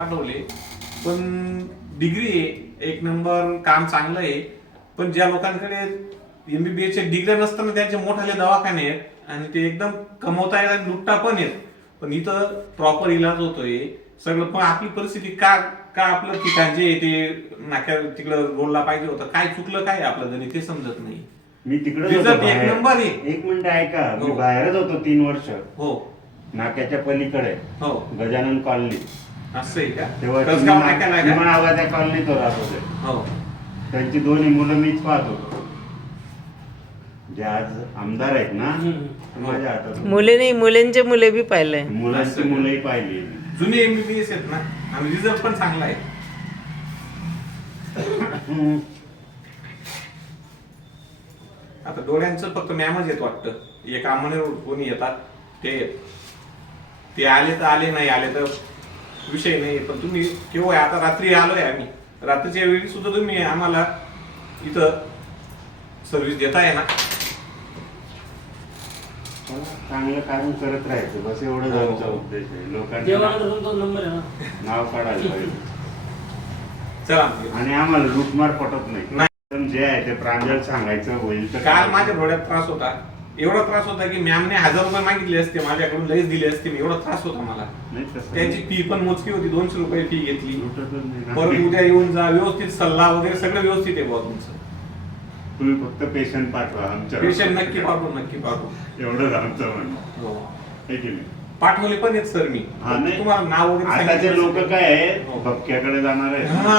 पाठवले पण डिग्री आहे, एक नंबर काम चांगलं आहे. पण ज्या लोकांकडे MBBS चे डिग्री नसताना त्यांचे मोठाले दवाखाने आहेत आणि ते एकदम कमवता येतात, लुटता पण येत, पण इथं प्रॉपर इलाज होतोय सगळं. पण आपली परिस्थिती का का आपलं ठिकाण जे आहे ते नाक्या तिकडं रोडला पाहिजे होतं, काय चुकलं काय आपलं गणित ते समजत नाही. मी तिकडे एक नंबर आहे. एक मिनिट ऐका, मी हो. बाहेरच होतो 3 वर्ष. हो नाक्याच्या पलीकडे हो गजानन कॉलनी. असं आहे का? तेव्हा कसगाव नाक्याला आहे का? आवाज त्या कॉलनीत राहत होते. हो त्यांची दोन्ही मुलं मीच पाहत होतो. जे आज आमदार आहेत ना, माझ्या हातात मुले नाही, मुलांचे मुले बी पाहिले. मुलांची मुलंही पाहिली. जुने MBBS आहेत ना आणि रिझल्ट पण चांगला आहे. आता डोळ्यांचं फक्त मॅमच येत वाटतं, एक आम्हाला कोणी येतात ते आले तर आले, नाही आले तर विषय नाही. पण तुम्ही केव्हा आता रात्री आलोय आम्ही, रात्रीच्या वेळी सुद्धा तुम्ही आम्हाला इथं सर्व्हिस देताय ना. चांगलं काम करत राहायचं बस, एवढंच आमचा उद्देश आहे. लोकांचं नाव काढायला पाहिजे. चला आणि आम्हाला लूटमार पटत नाही. पण जे आहे ते प्रांजळ सांगायचं होईल तर. काल माझ्या डोळ्यात त्रास होता, एवढा त्रास होता की मॅमने 1000 रुपये मागितले असते माझ्याकडून, लईच दिले असते मी, एवढा त्रास होता मला. त्यांची फी पण मोजकी होती, 200 रुपये फी घेतली. परत उद्या येऊन जा, व्यवस्थित सल्ला वगैरे सगळं व्यवस्थित आहे बुवा तुमचं. तुम्ही फक्त पेशंट पाठवा आमच्या. पेशंट नक्की पाठवू. एवढंच आमचं म्हणणं हो आहे की नाही. पाठवले पण आहेत सर मी. हा नाही, तुम्हाला नाव वगैरे आताचे लोक काय आहे हो. भक्क्याकडे जाणार आहे हा.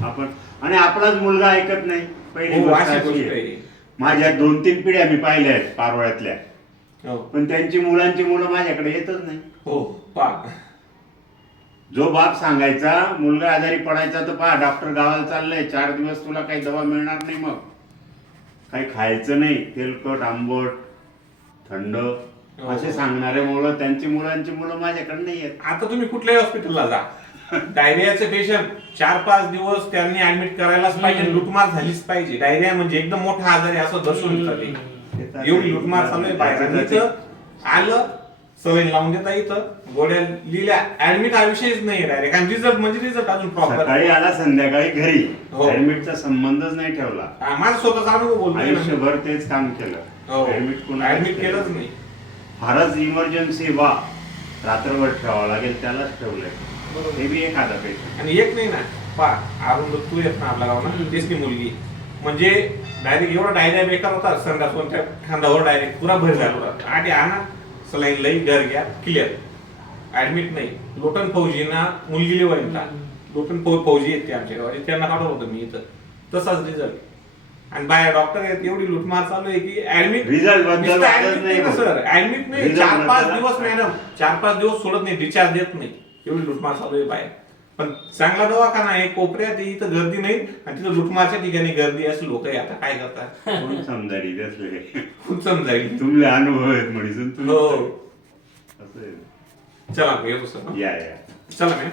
आपण. आणि आपलाच मुलगा ऐकत नाही. पहिली हो, गोष्ट अशी अशी गोष्ट आहे. आहे. माझ्या 2-3 पिढ्या मी पाहिल्या आहेत पारोळ्यातल्या, हो पण त्यांची मुलांची मुलं माझ्याकडे येतच नाही. हो पा जो बाप सांगायचा मुलगा आजारी पडायचा तर पहा डॉक्टर गावाला चाललंय, 4 दिवस तुला काही दवा मिळणार नाही, मग काही खायचं नाही, तेलकट आंबट थंड असे सांगणारे मुलं, त्यांची मुलांची मुलं माझ्याकडे नाही येत. आता तुम्ही कुठल्याही हॉस्पिटलला जा, डायरियाचे पेशंट 4-5 दिवस त्यांनी ऍडमिट करायलाच पाहिजे, लुटमार झालीच पाहिजे. डायरिया म्हणजे एकदम मोठा आजार आहे असं दर्शवून चालले, एवढी लुटमार चालू आहे बाहेर. इथं आलं सवय लावून देता, इथं गोड्या लिहिल्या, ऍडमिट हा विषयच नाही डायरेक्ट. आणि रिझल्ट म्हणजे रिझल्ट अजून प्रॉपर. सकाळी आला संध्याकाळी घरी, हो. ऍडमिटचा संबंधच नाही ठेवला. माझा स्वतःचा अनुभव बोलतोय ना. आयुष्यभर तेच काम केलं. हो ऍडमिट ऍडमिट केलंच नाही. फारच इमर्जन्सी वा रात्रभर ठेवावं लागेल त्यालाच ठेवलंय. हे बी एखादा पेशंट. आणि एक नाही ना पा अरुण तू येत ना आपला गाव ना, तेच की मुलगी म्हणजे डायरेक्ट एवढा डायरिया बेकार होता, संडासवरच्या खांद्यावर डायरेक्ट पुरा भर झाला होता. आधी आणा सलाईन लई घर घ्या क्लिअर, ऍडमिट नाही. लोटन फौजीना मुलगी वळता, लोटन फौजी आहेत ते आमच्या गावाचे, त्यांना पाठवलं होतं मी इथं. तसाच रिझल्ट. आणि बाहेर डॉक्टर आहेत, एवढी लुटमार चालू आहे की ऍडमिट रिझल्ट बद्दल नाही सर, ऍडमिट नाही. 4-5 दिवस मॅडम, 4-5 दिवस सोडत नाही, डिस्चार्ज देत नाही, एवढी लुटमार चालू आहे बाहेर. पण चांगला दवाखाना आहे कोपऱ्यात, इथं गर्दी नाही आणि तिथं लुटमारच्या ठिकाणी गर्दी, अशी लोक आहे. आता काय करतात कोण समजायली त्यातले. खूप समजायला तुमले अनुभव आहेत म्हणून हो. असं आहे. चला येतो सर. या चला मॅम.